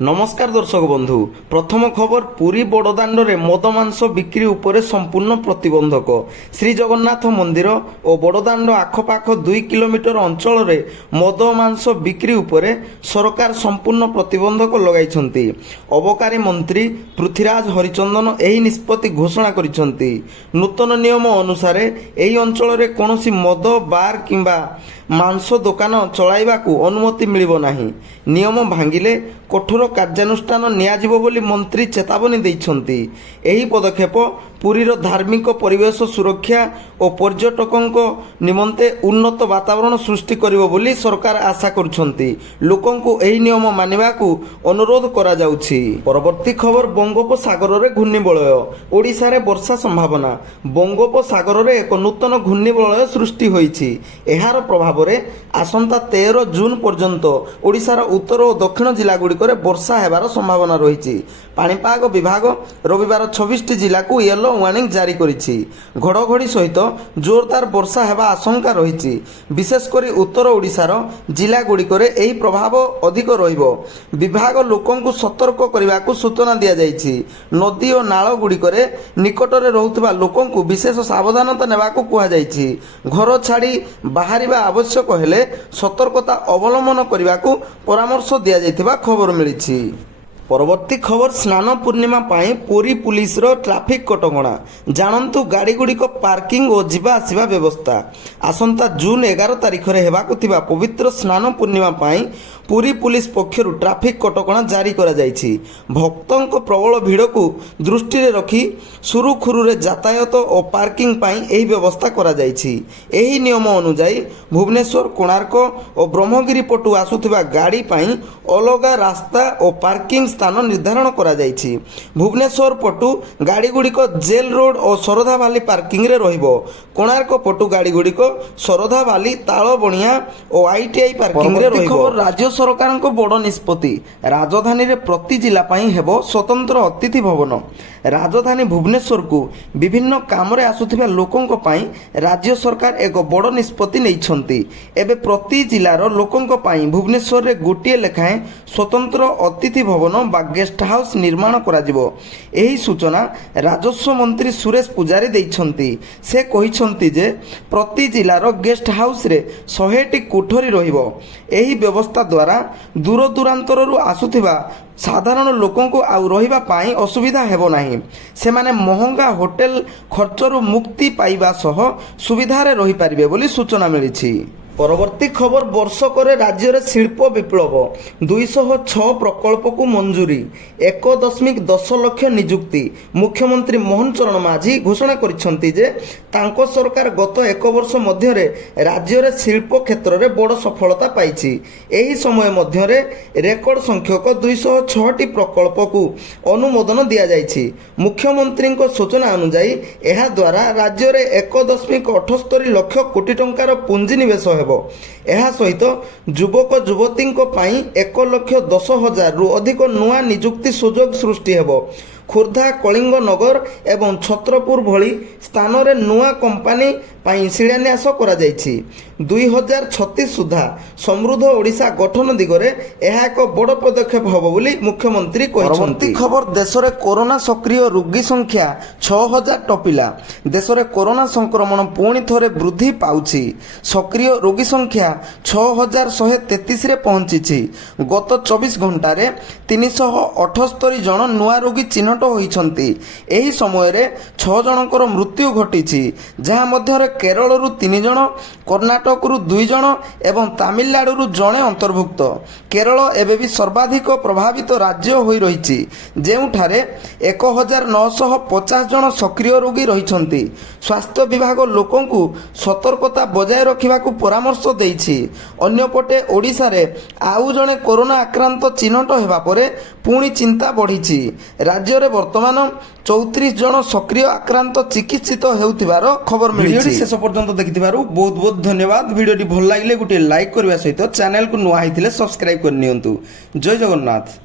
नमस्कार दर्शक बंधु प्रथम खबर पुरी बड़दाण्डे मद मांस बिक्री उपरे संपूर्ण प्रतिबंधक श्री जगन्नाथ मंदिर और बड़दाण्ड आखपाख 2 किलोमीटर अंचल रे मद मांस बिक्री उपरे सरकार संपूर्ण प्रतिबंधक लगाई। अबकारी मंत्री पृथ्वीराज हरिचंदन एही निष्पत्ति घोषणा करिसेंती। नूतन नियम अनुसार एही अंचल रे कोनोसी मद बार किंबा मांस दुकान चलाइबाकू अनुमति मिलिबो नाही। नियम भांगिले कठोर कार्यानुष्ठान नियाजिबो बोली मंत्री चेतावनी दैछंती। एही पदक्षेप पुरीर धार्मिक परिवेश सुरक्षा और पर्यटकों निमंते उन्नत वातावरण सृष्टि करिबो बोली सरकार आशा करुछंती। लोकंकु एही नियम मानिबाकू अनुरोध करा जाउछि। परवर्ती खबर बंगोपसागर रे घूर्णिबलय ओडिशा रे वर्षा संभावना। बंगोपसागर रे एक नूतन घूर्णिबलय सृष्टि होईछि। एहार प्रभाव रे आसंता 13 जून पर्यंत ओडिशार उत्तर और दक्षिण जिला गुड़िकर वर्षा हेबार संभावना रही। पाणीपाग विभाग रविवार 26 जिला को येलो वार्निंग जारी करिछि। घड़घड़ी सहित जोरदार वर्षा हेबा आशंका रही। विशेषकर उत्तर ओडिशार जिला गुड़िकर एही प्रभाव अधिक रहिबो। विभाग लोकंकु सतर्क करने सूचना दिया जाइछि। नदी और नाल गुड़िकर निकटरे रहुथिबा लोकंकु विशेष सावधानता नेबाकू कुहा जाइछि। घर छाड़ी बाहरिबा आवश्यक हेले सतर्कता अवलंबन करने परामर्श दिया जाइथिबा खबर मिलिछि। परवर्ती खबर स्नान पूर्णिमा पाई पुरी पुलिस रो ट्रैफिक कटकणा जानतु गाड़ी गुड़िक पार्किंग और जीवा आसिबा व्यवस्था। आसंता जून 11 तारिख रे हेबाकु थिबा पवित्र स्नान पूर्णिमा पाई पुरी पुलिस पक्षरु ट्रैफिक कटकणा जारी करा जाइछि। भक्तों प्रबल भीड़ को दृष्टि रे रखी सुरुखुरु रे यातायात और पार्किंग पाई एही व्यवस्था करा जाइछि। एही नियम अनुसार भुवनेश्वर कोणार्क और ब्रह्मगिरी पटु आसुथिबा गाड़ी पाई अलगा रास्ता और पार्किंग स्थान निर्धारण करा जाइछि। भुवनेश्वर पटु गाड़ी गुड़िक जेल रोड और शरधा वाली पार्किंग रे रहिबो। कोणार्क पटु गाड़ी गुड़िक शरधा वाली ताल बणिया और आईटीआई पार्किंग रे रहिबो। राज्य सरकार को बड़ निष्पत्ति राजधानी रे प्रति जिला पाई हेबो स्वतंत्र अतिथि भवन। राजधानी भुवनेश्वर को विभिन्न काम रे आसुथिबा लोकंक पाई राज्य सरकार एक बड़ निष्पत्ति नैछंती। एबे प्रति जिलार लोकंक पाई भुवनेश्वर रे गोटिए लेखाएं स्वतंत्र अतिथि भवन बा गेस्ट हाउस निर्माण करा जिवो। एही सूचना राजस्व मंत्री सुरेश पुजारी दैछंती। से कहिछंती जे प्रति जिलार गेस्ट हाउस रे 100टी कोठरी रहिबो। एही व्यवस्था द्वारा दूर दूरांतरु आसुथिबा साधारण लोकों को आउ रहिबा पाई असुविधा हेबो नाही। सेमाने महंगा होटेल खर्चरु मुक्ति पाइबा सह सुविधा रे रहि पारिबे बोली सूचना मिलिछि। परवर्ती खबर वर्षकर राज्य में शिल्प विप्लव 206 प्रकल्प को मंजूरी 1.10 लाख नियुक्ति। मुख्यमंत्री मोहन चरण माझी घोषणा करिसेंती जे तांको सरकार गत 1 वर्ष मध्य राज्य में शिल्प क्षेत्र में बड़ सफलता पाइछि। एही समय मध्य रेकर्ड संख्यक 206टी प्रकल्प को अनुमोदन दिया जाइछि। मुख्यमंत्री सूचना अनुसार यह द्वारा राज्य में 1.78 लाख कोटी टंकार पुंजीनिवेश हेबो। एहा सहित युवक युवती 1,10,000 रु अधिक नुआ नियुक्ति सुजोग सृष्टि हेबो। खुर्धा कलिंग नगर एवं छत्रपुर भली स्थान रे नुआ कंपानी पाई शिलान्यास करा जाइछि। 2036 सुधा समृद्ध ओडिशा गठन दिगरे एहा एक बड़ पदक्षेप हबो बोली मुख्यमंत्री कहिसंती। खबर देश रे कोरोना सक्रिय रोगी संख्या 6000 टपिला। देश रे कोरोना संक्रमण पुणी थोरे वृद्धि पाउछि। सक्रिय रोगी संख्या 6133 रे पहुंचीछि। गत 24 घंटा रे 378 जन नुआ रोगी चिन्हट होइछंती। एही समय रे 6 जनकर मृत्यु घटिछि। जहा मध्य केरल रु 3 जन, कर्नाटक रु 2 जन एवं तमिलनाडु रु जणे अंतर्भुक्त। केरल एबे भी सर्वाधिक प्रभावित राज्य होई रहिछि जेउठारे 1950 जन सक्रिय रोगी रहिछंती। स्वास्थ्य विभाग लोकंकु सतर्कता बजाय रखिबाकू परामर्श देइछि। अन्यपटे ओडिशा रे आउ जणे कोरोना आक्रांत चिन्हट हेबा परे पुणी चिंता बढ़िछि। राज्य रे वर्तमान 34 जन सक्रिय आक्रांत चिकित्सित हेउथिबार खबर मिलिछि। शेष पर्यंत देखिथिबारु बहुत बहुत धन्यवाद। वीडियोटी भल लागिले गोटे लाइक करबा सहित चैनल को नुआ हिथिले सब्सक्राइब कर नियंतु। जय जगन्नाथ।